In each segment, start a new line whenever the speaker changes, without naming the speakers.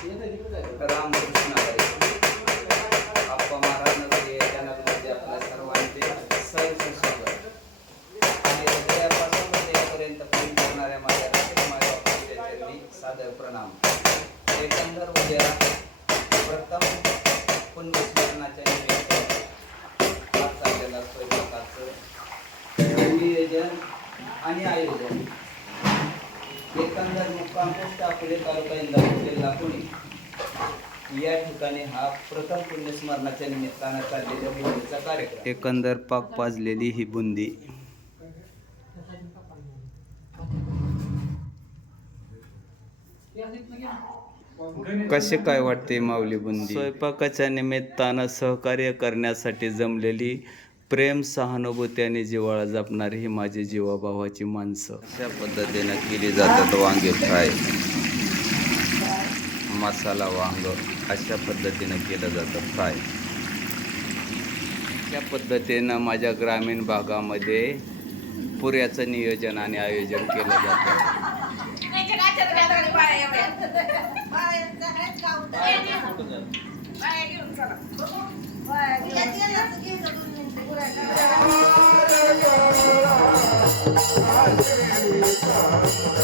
रामकृष्ण हरी. आप्पा महाराज नगर या चॅनलमध्ये आपल्या सर्वांचे सहर्ष स्वागत आणि हृदयापासून हृदयापर्यंत प्रेम करणाऱ्या माझ्या रसिक मायबापांच्या सादर प्रणाम एकंदर उद्या प्रथम पुण्यस्मरणाच्या निमित्त आज चाललेला स्वयंपाकाचं नियोजन आणि आयोजन एकंदर मुक्काम पोस्ट अकोले तालुका इंदापूर जिल्हा पुणे या ठिकाणी हा प्रथम पुण्यस्मरणाच्या निमित्तानं चाललेल्या बुंदीचा कार्यक्रम. एकंदर पाक पाजलेली ही बुंदी. कसे काय वाटते माऊली बुंदी? स्वयंपाकाच्या निमित्तानं सहकार्य करण्यासाठी जमलेली प्रेम सहानुभूतीने जिवाळा जपणार ही माझी जीवाभावाची माणसं. अशा पद्धतीनं केली जातात वांगे फ्राय. मसाला वांग अशा पद्धतीनं केलं जातं फ्राय. त्या पद्धतीनं माझ्या ग्रामीण भागामध्ये पुऱ्याचं नियोजन आणि आयोजन केलं जातं.
Thank you.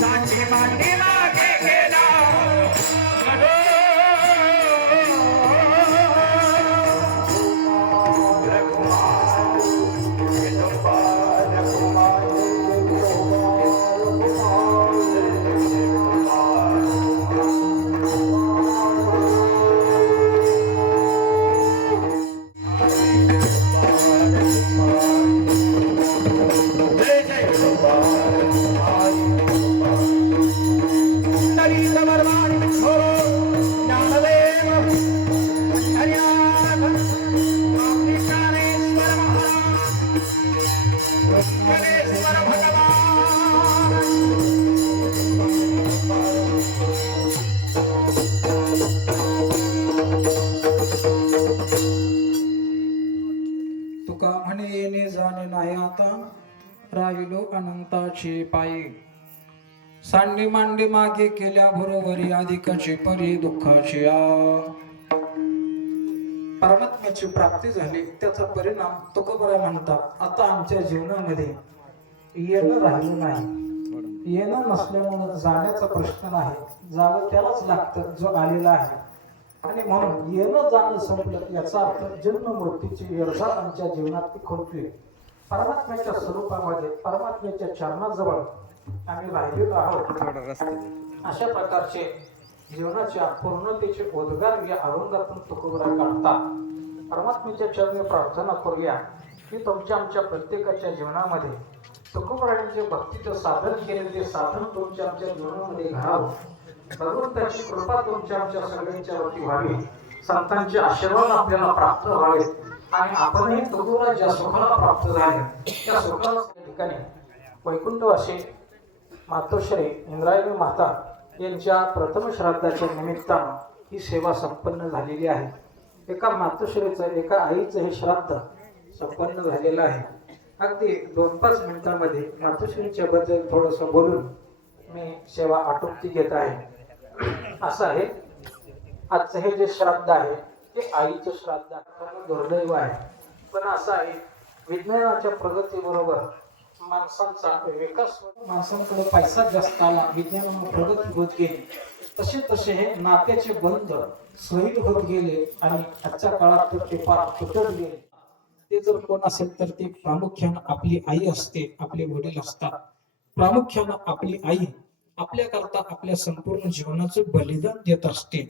సాక్షి మాటిలాగే सांडी मांडी मागे केल्या बरोबरी अधिकाची परी दुःखाची आ. परमात्म्याची प्राप्ती झाली त्याचा परिणाम तुकोबरा म्हणतात आता आमच्या जीवनामध्ये येणं राहिलं नाही. येणं नसल्यामुळं जाण्याचा प्रश्न नाही. जावं त्यालाच लागतं जो आलेला आहे. आणि म्हणून येणं जाणं संपलं याचा अर्थ जन्म मृत्यूची व्यवसाय आमच्या जीवनात ती खोटली परमात्म्याच्या स्वरूपामध्ये परमात्म्याच्या चरणाजवळ आम्ही राहिलेलो आहोत. अशा प्रकारचे जीवनाच्या पूर्णतेचे उद्गार या अरुंगातून तुकोबरा काढतात परमात्म्याच्या चरणी प्रार्थना करूया की तुमच्या आमच्या प्रत्येकाच्या जीवनामध्ये तुकोबराने जे भक्तीचं साधन केले ते साधन तुमच्या आमच्या जीवनामध्ये घडावं. भगवंताची कृपा तुमच्या आमच्या सगळ्यांच्या वरती व्हावी. संतांचे आशीर्वाद आपल्याला प्राप्त व्हावेत आणि आपणही तुकोबरा ज्या सुखाला प्राप्त झाले त्या सुखाला ठिकाणी वैकुंठवासी मातोश्री इंद्रायणी माता यांच्या प्रथम श्राद्धाच्या निमित्तानं ही सेवा संपन्न झालेली आहे. एका मातोश्रीचं एका आईचं हे श्राद्ध संपन्न झालेलं आहे. अगदी दोन पाच मिनिटांमध्ये मातोश्रीच्या बद्दल थोडंसं बोलून मी सेवा आटोपती घेत आहे. असं आहे आजचं हे जे श्राद्ध आहे ते आईचं श्राद्ध दुर्दैव आहे. पण असं आहे विज्ञानाच्या प्रगतीबरोबर माणसांचा विकास माणसांकडे पैसा जास्त आला विज्ञानानं प्रगती होत गेली. तसे तसे हे नात्याचे बंध सैल होत गेले आणि आजच्या काळात तर ते फार तुटत गेले ते जर कोण असेल तर ते प्रामुख्यानं आपली आई असते आपले वडील असतात. प्रामुख्यानं आपली आई आपल्याकरता आपल्या संपूर्ण जीवनाचं बलिदान देत असते.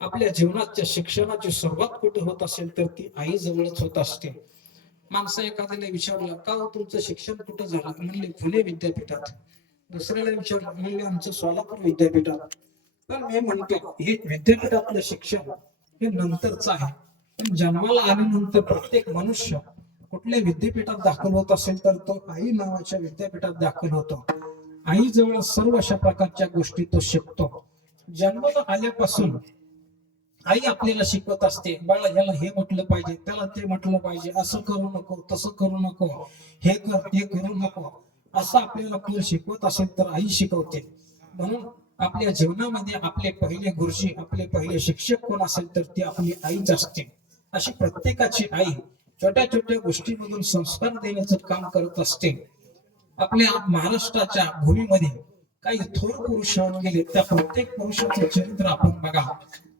आपल्या जीवनाच्या शिक्षणाची सुरुवात कुठे होत असेल तर ती आई जवळच होत असते. माणसं एखाद्याला विचारलं का हो तुमचं शिक्षण कुठं झालं? म्हणले फुले विद्यापीठात. दुसऱ्याला विचारलं म्हणले आमचं सोलापूर विद्यापीठात. पण मी म्हणतो हे विद्यापीठातलं शिक्षण हे नंतरच आहे. पण जन्माला आल्यानंतर प्रत्येक मनुष्य कुठल्या विद्यापीठात दाखल होत असेल तर तो आई नावाच्या विद्यापीठात दाखल होतो. आई जवळ सर्व अशा प्रकारच्या गोष्टी तो शिकतो. जन्माला आल्यापासून आई आपल्याला शिकवत असते बाळा याला हे म्हटलं पाहिजे त्याला ते म्हटलं पाहिजे असं करू नको तसं करू नको हे कर ते करू नको. असं आपल्याला कोण शिकवत असेल तर आई शिकवते. म्हणून आपल्या जीवनामध्ये आपले पहिले गुरुजी आपले पहिले शिक्षक कोण असेल तर ती आपली आईच असते. अशी प्रत्येकाची आई छोट्या छोट्या गोष्टीमधून संस्कार देण्याचं काम करत असते. आपल्या महाराष्ट्राच्या भूमीमध्ये काही थोर पुरुष होऊन गेले त्या प्रत्येक पुरुषाचं चरित्र आपण बघा.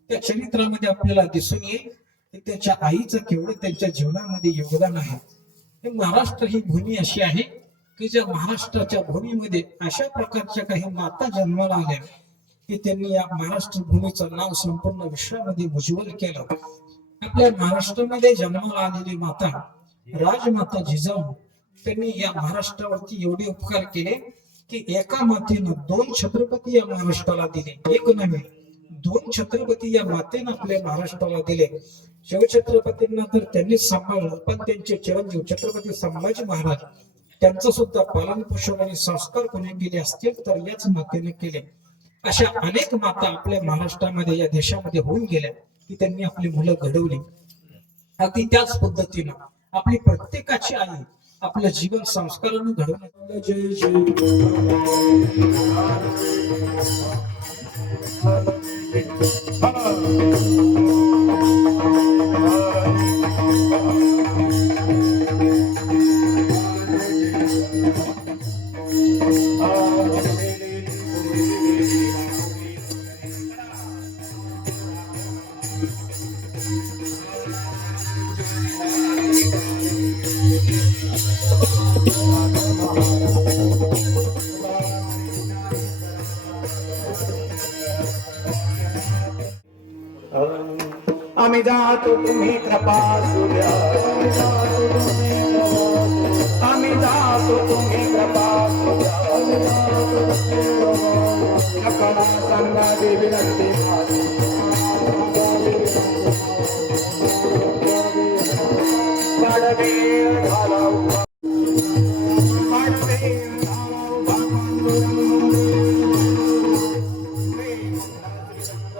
त्या चरित्रामध्ये आपल्याला दिसून येईल की त्याच्या आईचं केवढं त्यांच्या जीवनामध्ये योगदान आहे. हे महाराष्ट्र ही भूमी अशी आहे की ज्या महाराष्ट्राच्या भूमीमध्ये अशा प्रकारच्या काही माता जन्माला आल्या की त्यांनी या महाराष्ट्र भूमीचं नाव संपूर्ण विश्वामध्ये उज्ज्वल केलं. आपल्या महाराष्ट्रामध्ये जन्माला आलेली माता राजमाता जिजाऊ त्यांनी या महाराष्ट्रावरती एवढे उपकार केले की एका मातेनं दोन छत्रपती या महाराष्ट्राला दिले. एक नव्हे दोन छत्रपती या मातेनं आपल्या महाराष्ट्राला दिले. शिवछत्रपतींना तर त्यांनीच सांभाळलं पण त्यांचे चिरंजीव छत्रपती संभाजी महाराज त्यांचं सुद्धा पालन पोषण आणि संस्कार कोणी केले असतील तर याच मातेने केले. अशा अनेक माता आपल्या महाराष्ट्रामध्ये या देशामध्ये होऊन गेल्या की त्यांनी आपली मुलं घडवली. अगदी त्याच पद्धतीनं आपली प्रत्येकाची आई आपलं जीवन संस्कारानं घडवण्यात जय जय.
आम्ही जातो तुम्ही कृपा सूर्या. आम्ही जातो तुम्ही कृपा सूर्या. सांगा देवी नक्की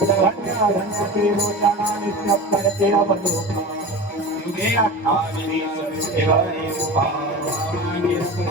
आरती ज्ञान राजा महाकैवल्यी मनोवेदना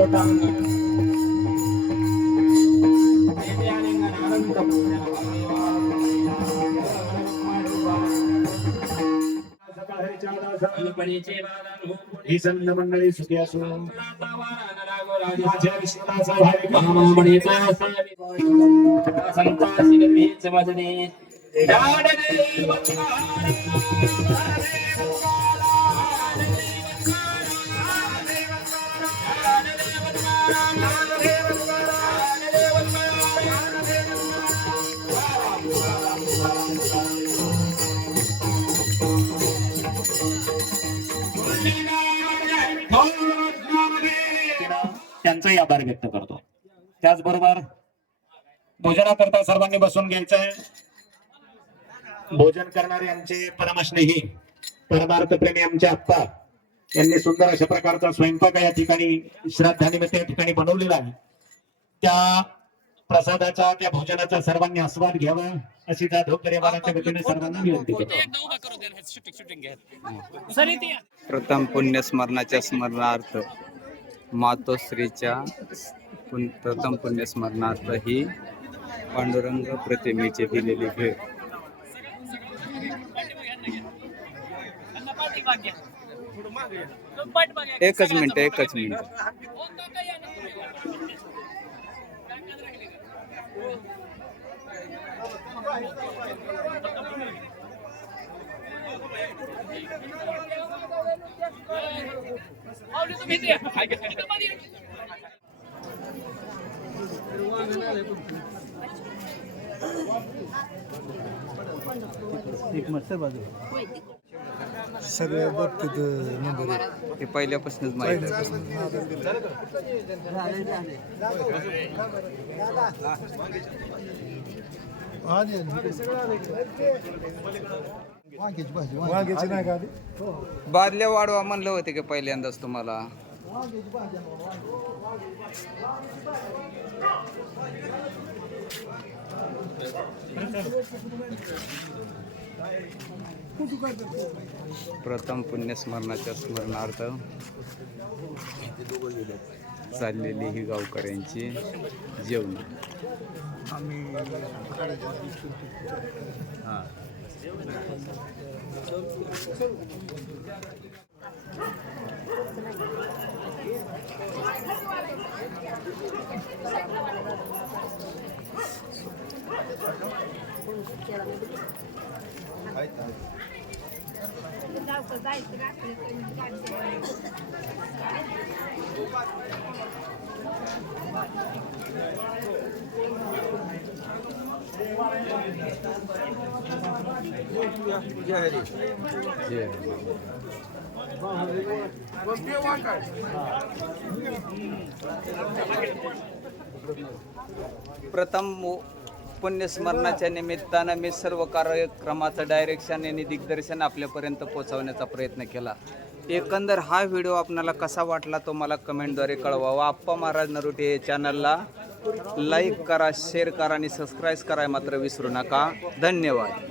गोरी विश्व ब्रह्म केले ही संत मंडळी सुखी असो त्यांचाही आभार व्यक्त करतो. त्याचबरोबर भोजनाकरता सर्वांनी बसून घ्यायचंय. भोजन करणारे आमचे परमस्नेही परमार्थ प्रेमी आमचे आप्पा यांनी सुंदर अशा प्रकारचा स्वयंपाक या ठिकाणी श्राद्धानिमित्त या ठिकाणी बनवलेला आहे. त्या प्रसादाचा त्या भोजनाचा सर्वांनी आस्वाद घ्यावा अशी जाधव परिवाराच्या वतीने सर्वांना विनंती करतो.
प्रथम पुण्यस्मरणाच्या स्मरणार्थ मातोश्रीच्या पुन- प्रथम पुण्यस्मरणार्थ ही पांडुरंग प्रतिमेची दिलेली भेट. एकच मिनिट एकच मिनिट.
सगळ्या बाबतीत नंबर
हे पहिल्यापासूनच माहिती आहे.
वांग्याची भाजी वांग्याची. नाही का आधी?
बादल्या वाढवा म्हणलं होते की पहिल्यांदाच तुम्हाला. प्रथम पुण्यस्मरणाच्या स्मरणार्थ चाललेली ही गावकऱ्यांची जेवण. हां. जे प्रथम पुण्यस्मरणाच्या निमित्तानं मी सर्व कार्यक्रमाचं डायरेक्शन आणि दिग्दर्शन आपल्यापर्यंत पोहोचवण्याचा प्रयत्न केला. एकंदर हा व्हिडिओ आपणाला कसा वाटला तो मला कमेंटद्वारे कळवावा. आप्पा महाराज नरुटे चॅनलला लाईक करा शेअर करा आणि सबस्क्राईब करा मात्र विसरू नका. धन्यवाद.